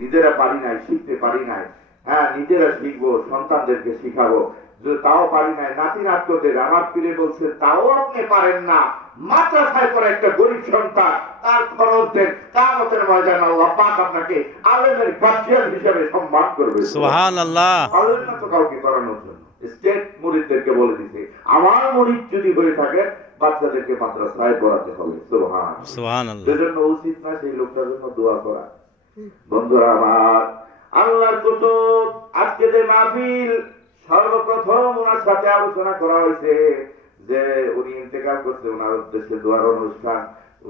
নিজেরা পারি নাই, শিখতে পারি নাই, হ্যাঁ নিজেরা শিখবো, সন্তানদেরকে শিখাবো, তাও পারি নাই, নাতি নাতদের। আমার পীরে বলছে তাও আপনি পারেন না, মাদ্রাসায় করে একটা গরিব সন্তান, তার খরচ দেন, কিয়ামতের ময়দানে আল্লাহ পাক আপনাকে আলেমের গার্জিয়ান হিসেবে সম্মান করবে। সুবহানাল্লাহ। আলেম না তো কাউকে করানোর জন্য স্টেট মুরিদদেরকে বলে দিছে, আমার মুরিদ যদি হয়ে থাকে বাচ্চাদেরকে মাদ্রাসায় পড়াতে হবে। সুবহানাল্লাহ। সেজন্য উচিত না সেই লোকটার জন্য দোয়া করা। বন্ধুরা আমার, আল্লাহর কুতুব, আজকে যে মাহফিল, সর্বপ্রথম ওনার সাথে আলোচনা করা হয়েছে যে উনি ইন্তেকাল করছে, ওনার উদ্দেশ্যে দোয়ার অনুষ্ঠান।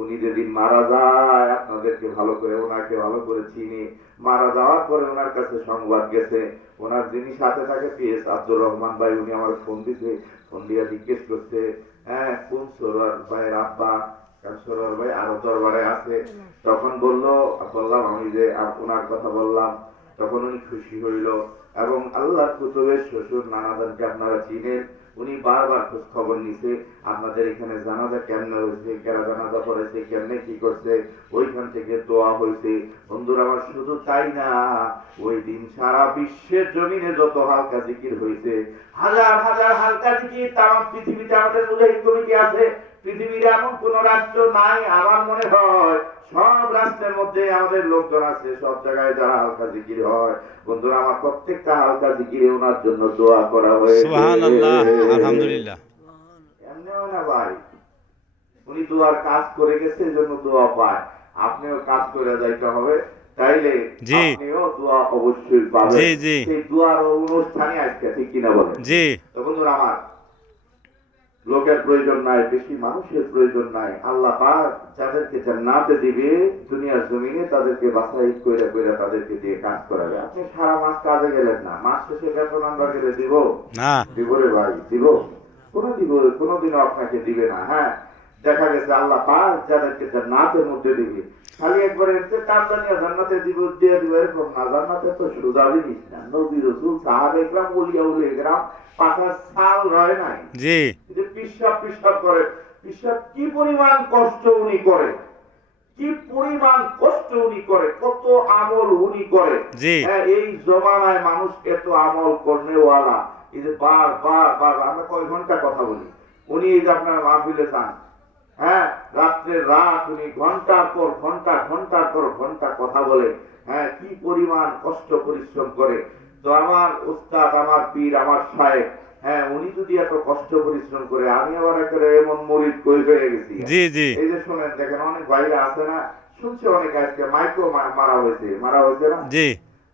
উনি যেদিন মারা যায়, আপনাদেরকে ভালো করে, ওনাকে ভালো করে চিনি, মারা যাওয়ার পরে ওনার কাছে সংবাদ গেছে, ওনার যিনি সাথে থাকে পিএস আব্দুর রহমান ভাই, উনি আমার ফোন দিতে, ফোন দিয়ে জিজ্ঞেস করছে, হ্যাঁ কোন সরোয়ার ভাইয়ের আব্বা, সরোয়ার ভাই আরো দরবারে আছে। তখন বললাম আমি যে ওনার কথা বললাম। তখন উনি খুশি হইল। এবং আল্লাহর কুতুবের শ্বশুর নানাদানকে আপনারা চিনেন, উনি বারবার খোঁজ খবর নিছে, আপনাদের এখানে জানাজা কেমনে হয়েছে, কেরা জানাজা পড়েছে, কেমনে কি করছে, ওইখান থেকে দোয়া হয়েছে। বন্ধুরা আমার, শুধু তাই না, ওই দিন সারা বিশ্বের জমিনে যত হালকা জিকির হয়েছে, হাজার হাজার হালকা জিকির, তাম পৃথিবীতে আমাদের মুজাহিদ কমিটি আছে, পৃথিবীর এমন কোন রাষ্ট্র নাই, আমার মনে হয় সব রাষ্ট্রের মধ্যে আমাদের লোকজন আছে, সব জায়গায় যারা হালকা জিকির হয়। বন্ধুরা আমার, প্রত্যেকটা হালকা জিকিরে ওনার জন্য দোয়া করা হয়েছে। সুবহানাল্লাহ, আলহামদুলিল্লাহ। এমনিও না ভাই, উনি দোয়ার কাজ করে গেছে, এজন্য দোয়া পায়। আপনিও কাজ করে যাইতে হবে, তাইলে আপনিও দোয়া অবশ্যই পাবেন। সেই দোয়ার অনুষ্ঠানে আজকে, ঠিক কিনা বলেন? জি। তো বন্ধুরা আমার, লোকের প্রয়োজন নাই, বেশি মানুষের প্রয়োজন নাই। আল্লাহ পাক যাদেরকে জান্নাতে দিবে দুনিয়ার জমিনে, তাদেরকে বাছাই করে করে তাদেরকে দিয়ে কাজ করাবে। আপনি সারা মাস কাজে গেলেন না, মাস শেষে বেতন আমরা গেলে দিব না? দিব রে ভাই, দিব? কোনোদিনও আপনাকে দিবে না। হ্যাঁ, দেখা গেছে আল্লাহ পাক যাদেরকে জান্নাতের মধ্যে দিবে, খালি একবারে তানজানিয়া জান্নাতে দিয়ে দিব এরকম না। জান্নাতে তো সোজা জিনিস না। নবী রাসূল সাহাবায়ে কেরাম ওলিয়া কেরাম পাতার ছাল রয় নাই, জি, পিশাব করে। পিশাব কি পরিমাণ কষ্ট উনি করে, কি পরিমাণ কষ্ট উনি করে, কত আমল উনি করে। এই জমানায় মানুষ এত আমল করনেওয়ালা, এই যে বার আমরা কয় ঘন্টা কথা বলি, উনি এই যে আপনার মাহফিলে চান, হ্যাঁ রাত্রে রাত উনি ঘন্টার পর ঘন্টা কথা বলে, হ্যাঁ কি পরিমাণ কষ্ট পরিশ্রম করে। তো আমার উস্তাদ, আমার পীর, আমার শায়েখ, হ্যাঁ উনি যদি এত কষ্ট পরিশ্রম করে, আমি আবার একটা এমন মুরিদ কই হয়ে গেছি। জি জি, এই যে শুনেন, দেখেন অনেক ভাইরা আছে না, শুনছে অনেক, আজকে মাইকও মারা হয়েছে না? জি।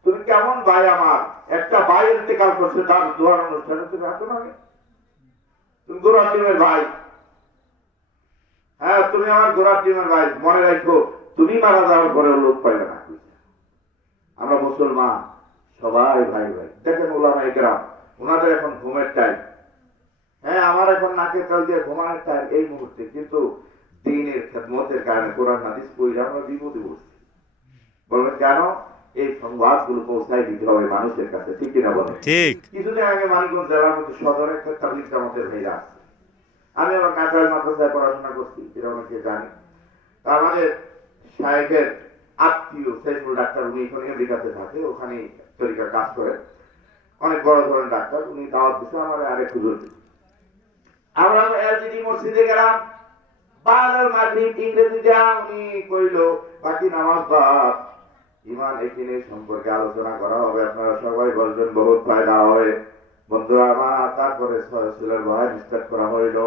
তুমি কেমন ভাই আমার, একটা ভাই ইন্তেকাল করছে, তার দোয়ার অনুষ্ঠানে তুমি আসো না? তুমি গোড়ার টিমের ভাই, হ্যাঁ তুমি আমার গোড়ার টিমের ভাই, মনে রাখো তুমি মারা যাওয়ার পরে লোক পাইবে না। আমরা মুসলমান সবাই ভাই ভাই। দেখেন ওলামায়ে কেরাম, ওনাদের এখন ঘুমের টাইম, হ্যাঁ আমার এখন নাকের কাল দিয়ে ঘুমানোর টাইম এই মুহূর্তে, কিন্তু দ্বীনের খেদমতের কারণে কোরআন হাদিস পড়ে আমরা বিপদে পড়ছি। বলবেন কেন? এই সংবাদগুলো পৌঁছায় দিতে হবে মানুষের কাছে, ঠিক কিনা বলেন? ঠিক। কিছুদিন আগে মানিকগঞ্জ জেলার মধ্যে সদরে একটা তাবলীগ জামাতের ভাইরা আসছে। আমি আমার কাঁকড়াইল মাদ্রাসায় পড়াশোনা করছি, এটা অনেকে জানে। তা আমাদের শায়েখের আত্মীয় সাইফুল ডাক্তার, উনি এখানে আমেরিকাতে থাকে, ওখানে তরিকার কাজ করে, অনেক বড় ধরনের ডাক্তার। উনি দাওয়াত দিচ্ছে আমার আরেক হুজুর। আমরা এলজিডি মসজিদে গেলাম, বাদাল মাগরিব ইংরেজি যা উনি কইল, বাকি নামাজ বাদ, ইমান এখানে সম্পর্কে আলোচনা করা হবে, আপনারা সবাই বলবেন, বহুত ফায়দা হবে। বন্ধুরা আমার, তারপরে সয়সুলের বয়ান স্টার্ট করা হইল।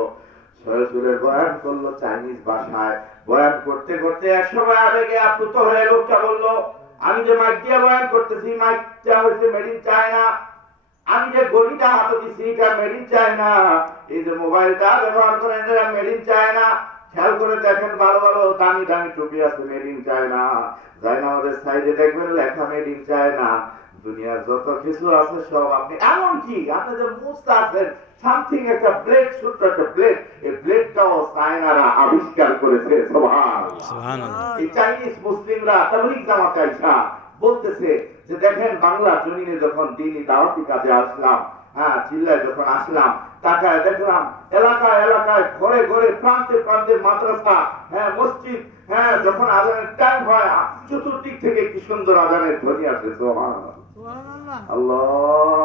সয়সুলের বয়ান করলো চাইনিজ ভাষায়। বয়ান করতে করতে একসময় আবেগে আপ্লুত হয়ে লোকটা বলল, আমি যে মাইক দিয়ে বয়ান করতেছি, মাইকটা হচ্ছে মেড ইন চায়না, আমি যে গড়িটা হাতে দিচ্ছি এটা মেড ইন চায়না, এই যে মোবাইলটা ব্যবহার করেন এটা মেড ইন চায়না। খেয়াল করে দেখেন, ভালো ভালো দামি দামি টুপি আছে মেড ইন চায়না, যাই না আমাদের সাইডে দেখবেন লেখা মেড ইন চায়না। দুনিয়ার যত কিছু আছে সব আপনি, এমনকি আপনি যে মুস্তা আছেন, সামথিং একটা ব্লেড, ছোট্ট একটা ব্লেড, এই ব্লেডটাও চায়নারা আবিষ্কার করেছে। সুবহানাল্লাহ। এই চাইনিজ মুসলিমরা তাবলীগ জামাতে আইসা বলতেছে যে দেখেন, বাংলা জমিনে যখন দ্বীনি দাওয়াতি কাজে আসলাম, হ্যাঁ চিল্লায় যখন আসলাম, তাকায় দেখলাম এলাকায় এলাকায় ঘরে ঘরে প্রান্তে প্রান্তে মাদ্রাসা, হ্যাঁ মসজিদ, হ্যাঁ যখন আজানের টাইম হয় চতুর্দিক থেকে কি সুন্দর আজানের ধ্বনি আসে। সুবহানাল্লাহ, আল্লাহ